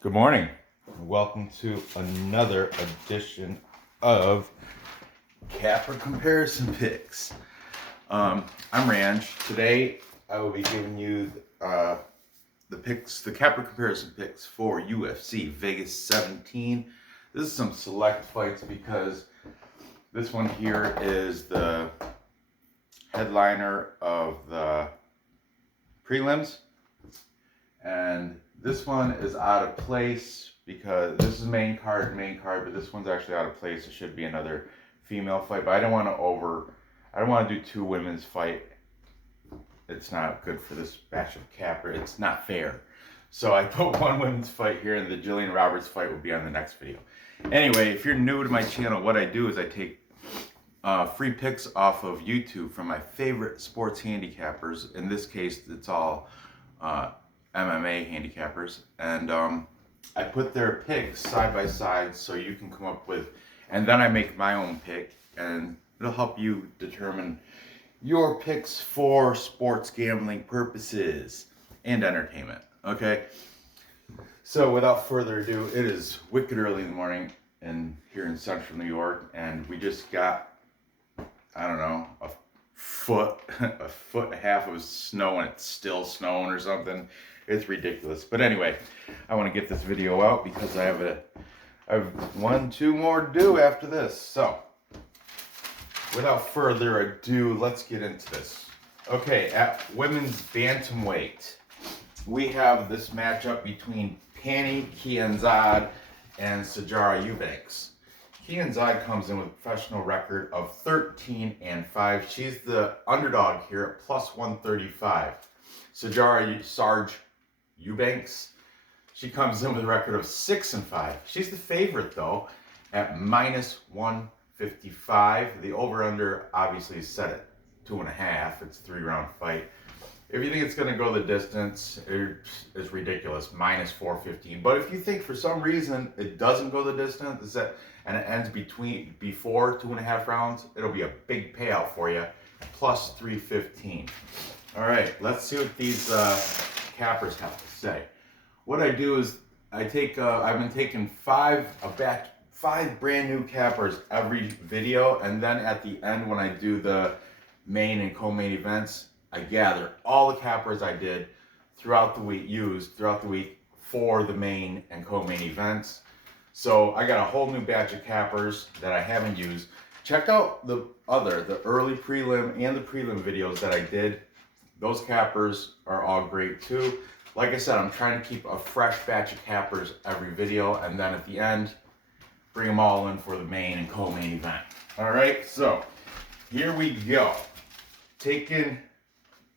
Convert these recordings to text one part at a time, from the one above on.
Good morning. Welcome to another edition of Capper Comparison Picks. I'm Ranch. Today I will be giving you the Capper Comparison Picks for UFC Vegas 17. This is some select fights because this one here is the headliner of the prelims, and this one is out of place because this is main card, but this one's actually out of place. It should be another female fight, but I don't want to do two women's fight. It's not good for this batch of capper. It's not fair. So I put one women's fight here, and the Jillian Roberts fight will be on the next video. Anyway, if you're new to my channel, what I do is I take free picks off of YouTube from my favorite sports handicappers. In this case, it's all MMA handicappers, and I put their picks side by side so you can come up with, and then I make my own pick, and it'll help you determine your picks for sports gambling purposes and entertainment. Okay, so without further ado, it is wicked early in the morning here in central New York, and we just got, I don't know, a foot and a half of snow, and it's still snowing or something. It's ridiculous. But anyway, I want to get this video out because I have two more to do after this. So without further ado, let's get into this. Okay, at women's bantamweight, we have this matchup between Pannie, Kianzad, and Sijara, Eubanks. Kianzad comes in with a professional record of 13-5. She's the underdog here at plus 135. Sijara Eubanks, she comes in with a record of 6-5. She's the favorite though at minus 155. The over/under obviously is set at 2.5. It's a 3-round fight. If you think it's going to go the distance, it's ridiculous, minus 415. But if you think for some reason it doesn't go the distance, and it ends before 2.5 rounds, it'll be a big payout for you, plus 315. All right, let's see what these cappers have to say. What I do is I've been taking five brand new cappers every video, and then at the end when I do the main and co-main events, I gather all the cappers I did throughout the week for the main and co-main events. So I got a whole new batch of cappers that I haven't used. Check out the early prelim and the prelim videos that I did. Those cappers are all great too. Like I said, I'm trying to keep a fresh batch of cappers every video, and then at the end, bring them all in for the main and co-main event. All right, so here we go.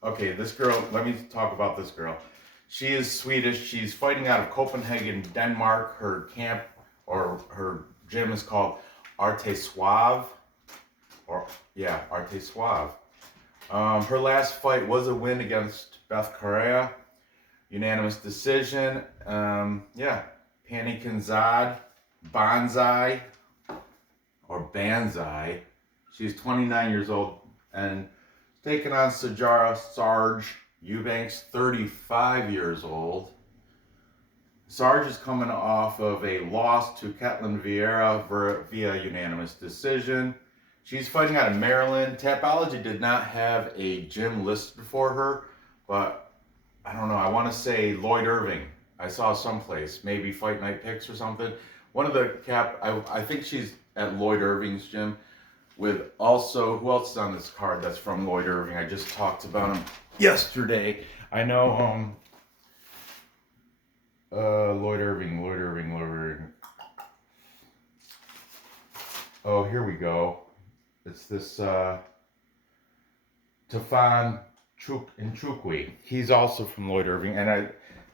Okay, this girl, let me talk about this girl. She is Swedish. She's fighting out of Copenhagen, Denmark. Her camp, or her gym, is called Arte Suave. Arte Suave. Her last fight was a win against Beth Correa. Unanimous decision. Pannie Kianzad, Banzai. She's 29 years old and taking on Sijara Eubanks, 35 years old. Sarge is coming off of a loss to Ketlin Vieira via unanimous decision. She's fighting out of Maryland. Tapology did not have a gym listed for her, but I don't know. I want to say Lloyd Irving. I saw someplace, maybe Fight Night Picks or something. One of the I think she's at Lloyd Irving's gym. With also, who else is on this card that's from Lloyd Irving? I just talked about him yesterday. I know Lloyd Irving. Oh, here we go. It's this Tafan Nchukwi. He's also from Lloyd Irving, and I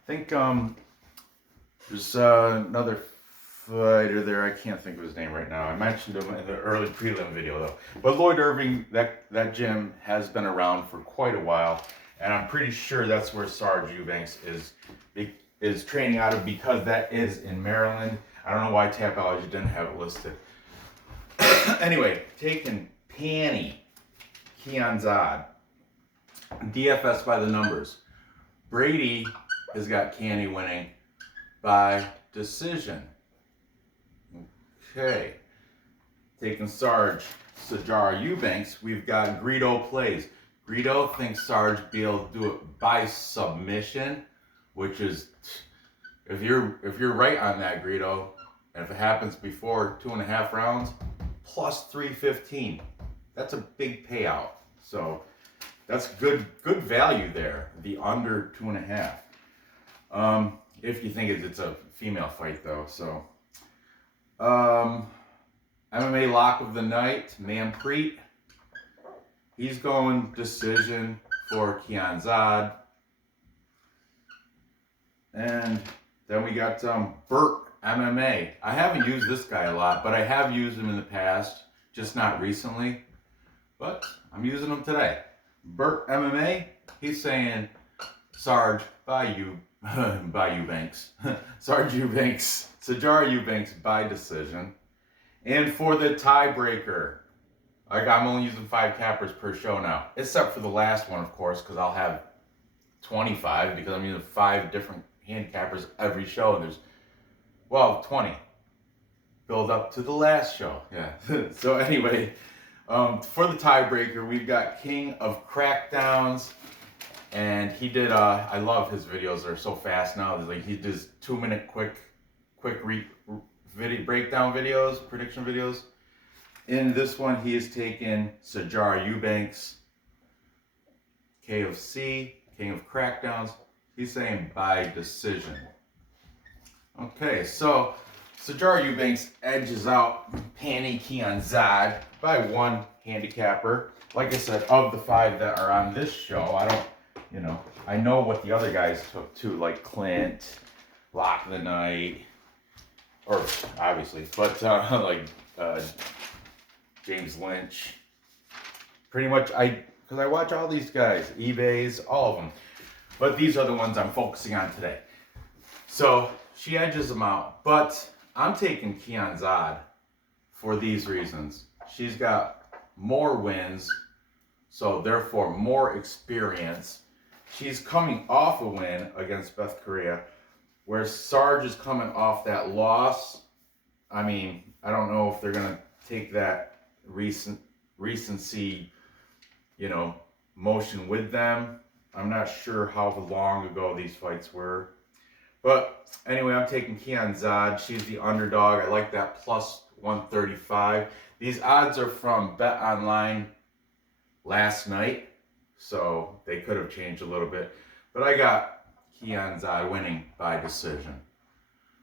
think there's another fighter there. I can't think of his name right now. I mentioned him in the early prelim video though. But Lloyd Irving, that gym has been around for quite a while, and I'm pretty sure that's where Sarge Eubanks is training out of, because that is in Maryland. I don't know why Tapology didn't have it listed. Anyway, taking Pannie Kianzad, DFS by the numbers. Brady has got Canny winning by decision. Okay. Taking Sijara Eubanks, we've got Greedo plays. Greedo thinks Sarge be able to do it by submission, which is, if you're right on that, Greedo, and if it happens before 2.5 rounds, plus 315. That's a big payout. So that's good value there. The under 2.5. If you think it's a female fight though. So MMA lock of the night, Manpreet. He's going decision for Kianzad. And then we got Burt MMA. I haven't used this guy a lot, but I have used him in the past, just not recently. But I'm using him today. Burt MMA, he's saying Sarge, by Eubanks. Sarge Eubanks. Sijara Eubanks by decision. And for the tiebreaker, I'm only using 5 cappers per show now, except for the last one, of course, because I'll have 25 because I'm using 5 different handicappers every show, and there's 20 build up to the last show. Yeah. So anyway, for the tiebreaker, we've got King of Crackdowns, and he did. I love his videos; they're so fast now. Like he does 2-minute quick video breakdown videos, prediction videos. In this one, he has taken Sijara Eubanks, KFC, King of Crackdowns. He's saying by decision. Okay, so Sijara Eubanks edges out Pannie Kianzad by 1 handicapper. Like I said, of the 5 that are on this show, I know what the other guys took too, like Clint, Lock of the Night, or obviously, but James Lynch. Pretty much, because I watch all these guys, eBays, all of them. But these are the ones I'm focusing on today. So she edges them out, but I'm taking Kianzad for these reasons. She's got more wins, so therefore more experience. She's coming off a win against Beth Correa, where Sarge is coming off that loss. I mean, I don't know if they're gonna take that recency, motion with them. I'm not sure how long ago these fights were. But anyway, I'm taking Kianzad. She's the underdog. I like that plus 135. These odds are from Bet Online last night, so they could have changed a little bit. But I got Kianzad winning by decision.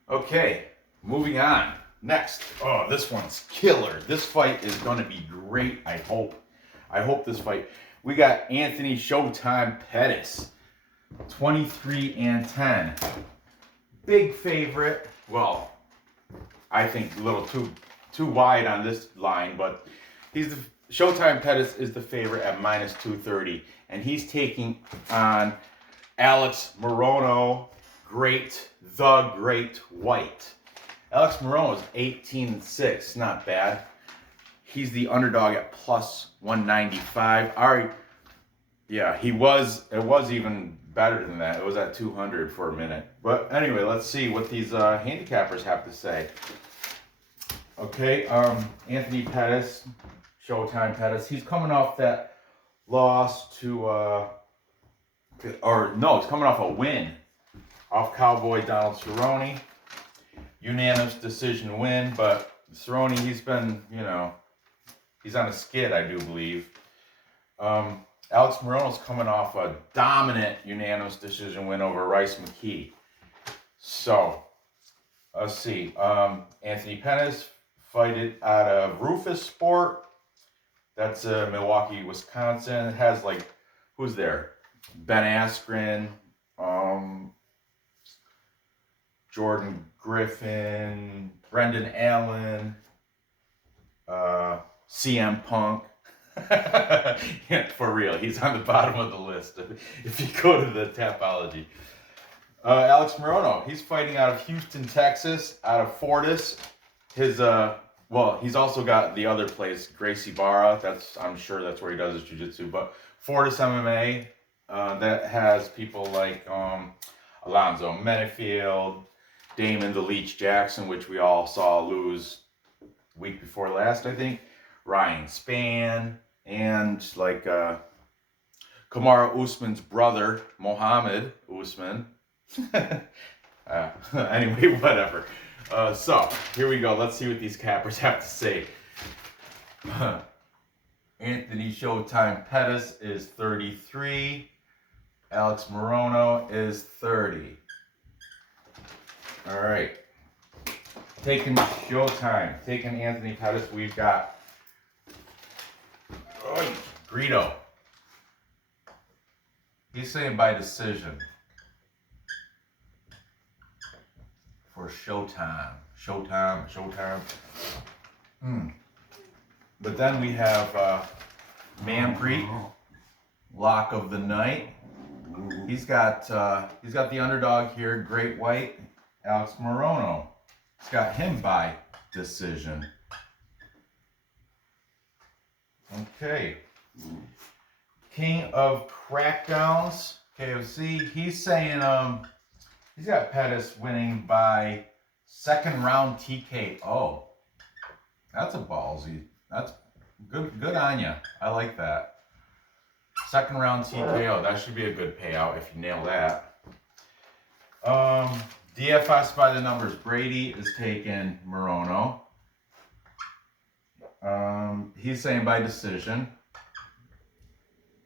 Okay, moving on. Next, this one's killer. This fight is going to be great, I hope. I hope this fight. We got Anthony Showtime Pettis, 23-10. Big favorite. Well, I think a little too wide on this line, but Showtime Pettis is the favorite at minus 230, and he's taking on Alex Morono, the Great White. Alex Morono is 18-6, not bad. He's the underdog at plus 195. Yeah, it was even better than that. It was at 200 for a minute. But anyway, let's see what these handicappers have to say. Okay, Anthony Pettis, Showtime Pettis. He's coming off that loss to, he's coming off a win off Cowboy Donald Cerrone. Unanimous decision win, but Cerrone, he's been, he's on a skid, I do believe. Alex Morono's coming off a dominant unanimous decision win over Rice McKee. So, let's see. Anthony Pettis fighted out of Rufus Sport. That's Milwaukee, Wisconsin. It has who's there? Ben Askren, Jordan Griffin, Brendan Allen, CM Punk. Yeah, for real, he's on the bottom of the list if you go to the Tapology. Alex Morono, he's fighting out of Houston, Texas, out of Fortis. He's also got the other place, Gracie Barra. I'm sure that's where he does his jiu-jitsu. But Fortis MMA, that has people like Alonzo Menefield, Damon the Leech Jackson, which we all saw lose week before last, I think. Ryan Spann, and like Kamaru Usman's brother, Mohammed Usman. Anyway, whatever. So, here we go. Let's see what these cappers have to say. Anthony Showtime Pettis is 33. Alex Morono is 30. All right. Taking Showtime. Taking Anthony Pettis, we've got Greedo. He's saying by decision. For Showtime. Showtime. But then we have Manpreet, lock of the night. He's got the underdog here, Great White, Alex Morono. He's got him by decision. Okay. King of Crackdowns, KFC. He's saying he's got Pettis winning by second round TKO. That's a ballsy. That's good on ya. I like that. Second round TKO. That should be a good payout if you nail that. DFS by the numbers. Brady is taking Morono. He's saying by decision.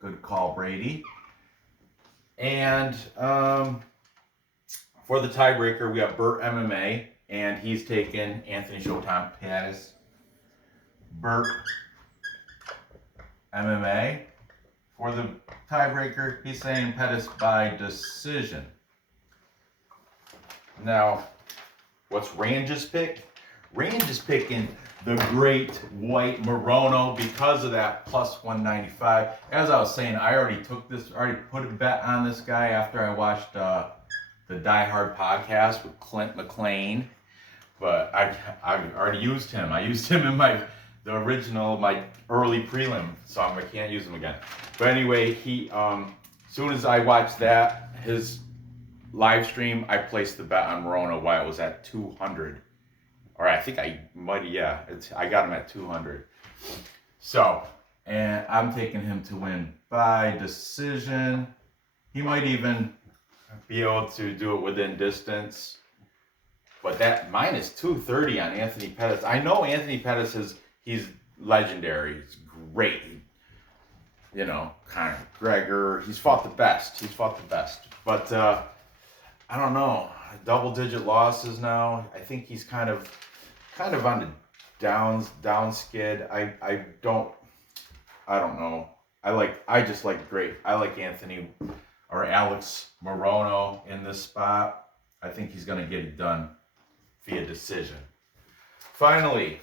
Good call, Brady. And for the tiebreaker, we have Burt MMA, and he's taking Anthony Showtime Pettis. Burt MMA. For the tiebreaker, he's saying Pettis by decision. Now, what's Range's pick? Range is picking the Great White Morono because of that plus 195. As I was saying, I already put a bet on this guy after I watched the Die Hard podcast with Clint McLean. But I've already used him. I used him in my early prelim, so I can't use him again. But anyway, as soon as I watched his live stream, I placed the bet on Morono while it was at 200. Or I think I got him at 200. So, and I'm taking him to win by decision. He might even be able to do it within distance. But that minus 230 on Anthony Pettis. I know Anthony Pettis he's legendary. He's great. You know, Conor McGregor. He's fought the best. But I don't know. Double-digit losses now. I think he's kind of on the down skid. I don't know. I just like Anthony or Alex Morono in this spot. I think he's gonna get it done via decision. Finally,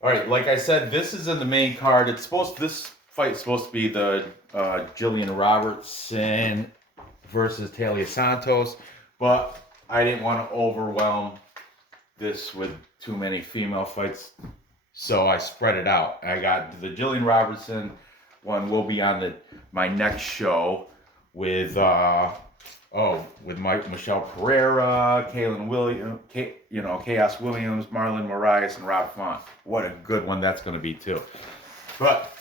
all right, like I said, this is in the main card. This fight's supposed to be the Jillian Robertson versus Talia Santos, but I didn't want to overwhelm this with too many female fights, so I spread it out. I got the Jillian Robertson one will be on my next show with Michelle Pereira, Kaylin Williams, Chaos Williams, Marlon Moraes, and Rob Font. What a good one that's going to be too. But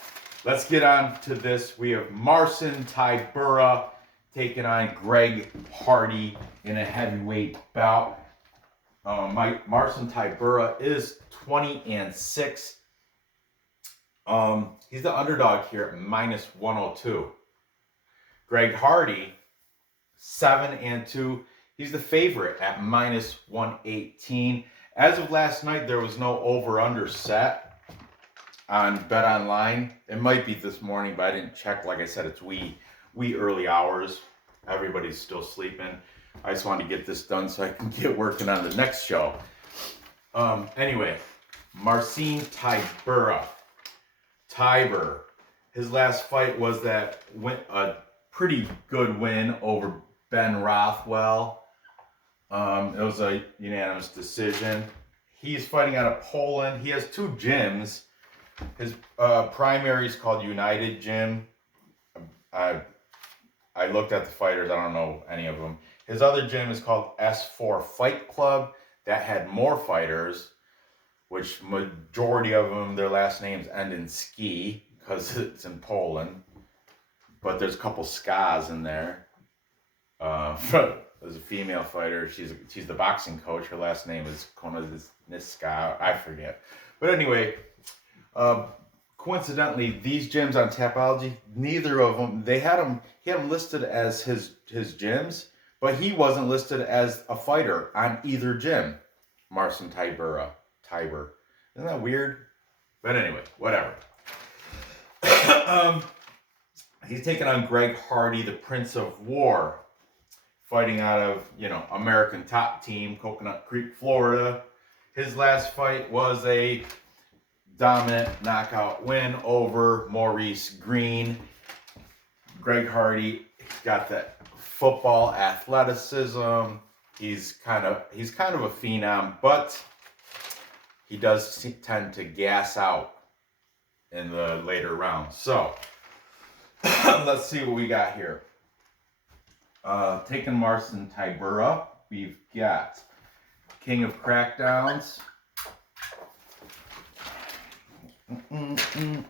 let's get on to this. We have Marcin Tybura taking on Greg Hardy in a heavyweight bout. Marcin Tybura is 20-6. He's the underdog here at minus 102. Greg Hardy, 7-2. He's the favorite at minus 118. As of last night, there was no over/under set on Bet Online. It might be this morning, but I didn't check. Like I said, it's wee early hours. Everybody's still sleeping. I just wanted to get this done so I can get working on the next show. Anyway, Marcin Tybura. His last fight was a pretty good win over Ben Rothwell. It was a unanimous decision. He's fighting out of Poland. He has two gyms. His primary is called United Gym. I looked at the fighters. I don't know any of them. His other gym is called S4 Fight Club. That had more fighters, which majority of them, their last names end in ski because it's in Poland. But there's a couple Skas in there. There's a female fighter. She's the boxing coach. Her last name is Kononiska. I forget. But anyway, coincidentally, these gyms on Tapology, neither of them, he had them listed as his gyms, but he wasn't listed as a fighter on either gym. Marcin Tybura. Isn't that weird? But anyway, whatever. He's taking on Greg Hardy, the Prince of War, fighting out of, American Top Team, Coconut Creek, Florida. His last fight was a dominant knockout win over Maurice Green. Greg Hardy, he's got that football athleticism. He's kind of a phenom, but he does tend to gas out in the later rounds. So let's see what we got here. Taking Marcin Tybura, we've got King of Crackdowns.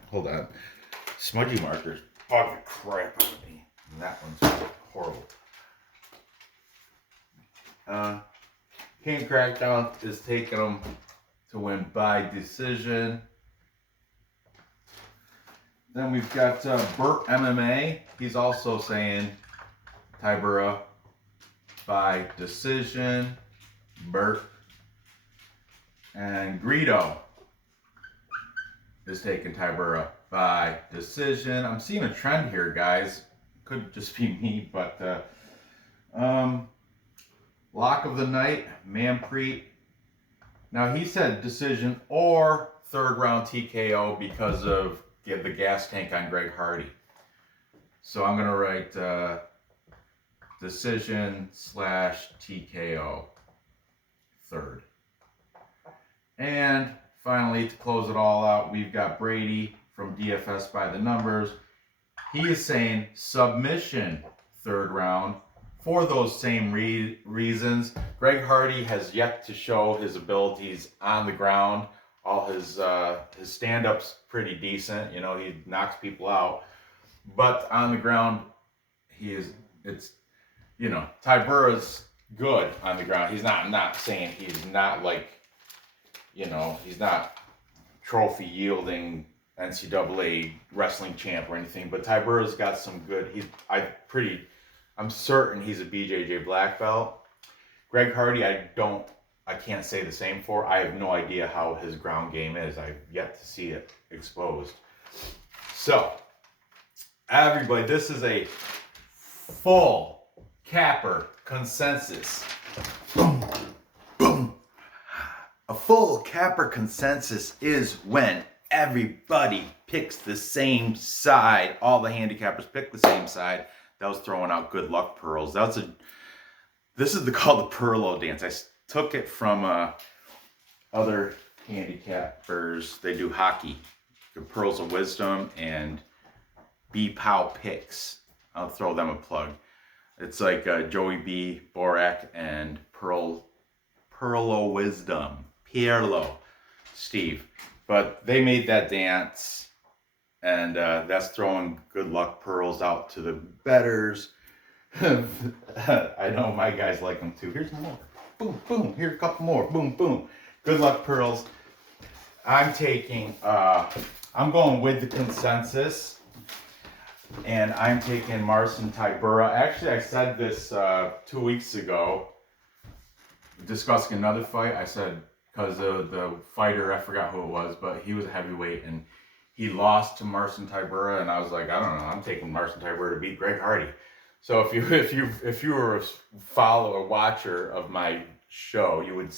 Hold on. Smudgy markers bug the crap out of me. And that one's horrible. King of Crackdown is taking him to win by decision. Then we've got Burt MMA. He's also saying Tybura by decision. Burt. And Greedo is taking Tybura by decision. I'm seeing a trend here, guys. Could just be me, but lock of the night, Manpreet. Now he said decision or third round TKO because of the gas tank on Greg Hardy. So I'm gonna write decision / TKO third. And finally, to close it all out, we've got Brady from DFS by the numbers. He is saying submission third round for those same reasons. Greg Hardy has yet to show his abilities on the ground. All his stand-up's pretty decent. He knocks people out. But on the ground, Tybura's good on the ground. He's not, I'm not saying he's not like, he's not trophy yielding NCAA wrestling champ or anything, but Tybura's got some good, I'm certain he's a BJJ black belt. Greg Hardy, I can't say the same for. I have no idea how his ground game is. I've yet to see it exposed. So, everybody, this is a full capper consensus. Boom, boom. A full capper consensus is when everybody picks the same side. All the handicappers pick the same side. That was throwing out good luck pearls. This is called the Perlo dance. I took it from other handicappers. They do hockey. The Pearls of Wisdom and B-Pow Picks. I'll throw them a plug. It's like Joey B, Borak, and Perlo Wisdom. Pierlo, Steve. But they made that dance. And that's throwing good luck pearls out to the bettors. I know my guys like them too. Here's more. Boom, boom. Here's a couple more. Boom, boom. Good luck pearls. I'm going with the consensus. And I'm taking Marcin Tybura. Actually, I said this 2 weeks ago, discussing another fight. I said, because the fighter, I forgot who it was, but he was a heavyweight, and he lost to Marcin Tybura, and I was like, I don't know, I'm taking Marcin Tybura to beat Greg Hardy. So if you were a follower, watcher of my show, you would,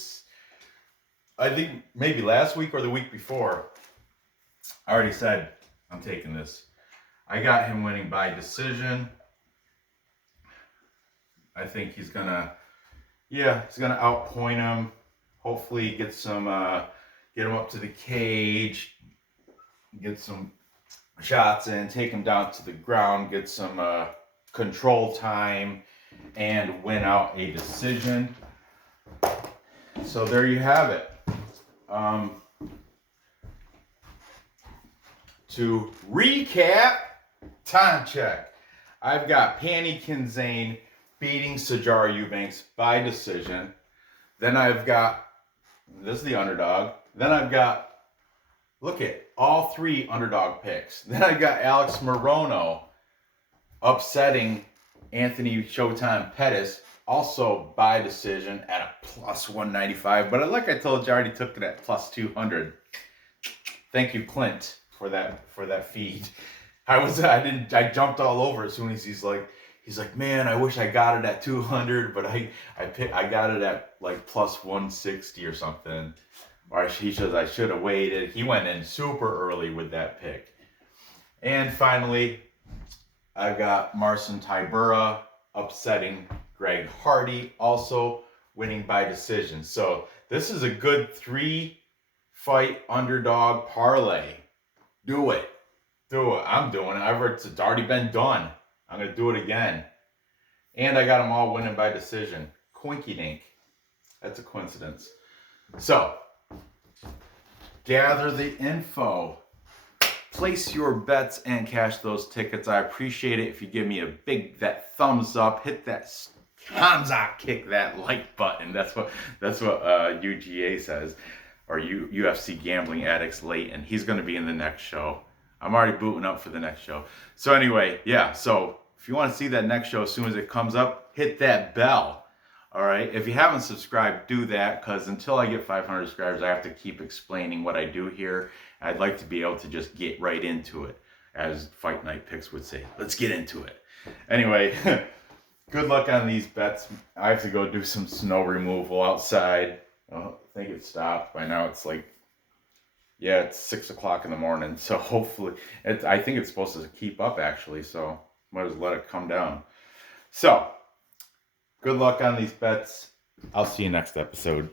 I think maybe last week or the week before, I already said I'm taking this. I got him winning by decision. I think he's gonna outpoint him. Hopefully get him up to the cage. Get some shots in, take him down to the ground, get some control time, and win out a decision. So there you have it. To recap, time check. I've got Pannie Kianzad beating Sijara Eubanks by decision. Then I've got, this is the underdog. Then I've got, look at all 3 underdog picks. Then I've got Alex Morono upsetting Anthony Showtime Pettis, also by decision at a plus 195. But like I told you, I already took it at plus 200. Thank you, Clint, for that feed. I jumped all over as soon as he's like, man, I wish I got it at 200, but I got it at like plus 160 or something. Or he says I should have waited. He went in super early with that pick. And finally, I've got Marcin Tybura upsetting Greg Hardy, also winning by decision. So this is a good 3-fight underdog parlay. Do it. I'm doing it. It's already been done. I'm going to do it again. And I got them all winning by decision. Quinky dink. That's a coincidence. So, gather the info. Place your bets and cash those tickets. I appreciate it if you give me that thumbs up. Hit that Kianzad, kick that like button. That's what UGA says. Or UFC Gambling Addicts late. And he's going to be in the next show. I'm already booting up for the next show. So anyway, yeah. So if you want to see that next show as soon as it comes up, hit that bell. All right. If you haven't subscribed, do that, because until I get 500 subscribers, I have to keep explaining what I do here. I'd like to be able to just get right into it, as Fight Night Picks would say. Let's get into it. Anyway, good luck on these bets. I have to go do some snow removal outside. I think it stopped by now. It's like, yeah, it's 6 o'clock in the morning. So hopefully, I think it's supposed to keep up actually. So might as well let it come down. So good luck on these bets. I'll see you next episode.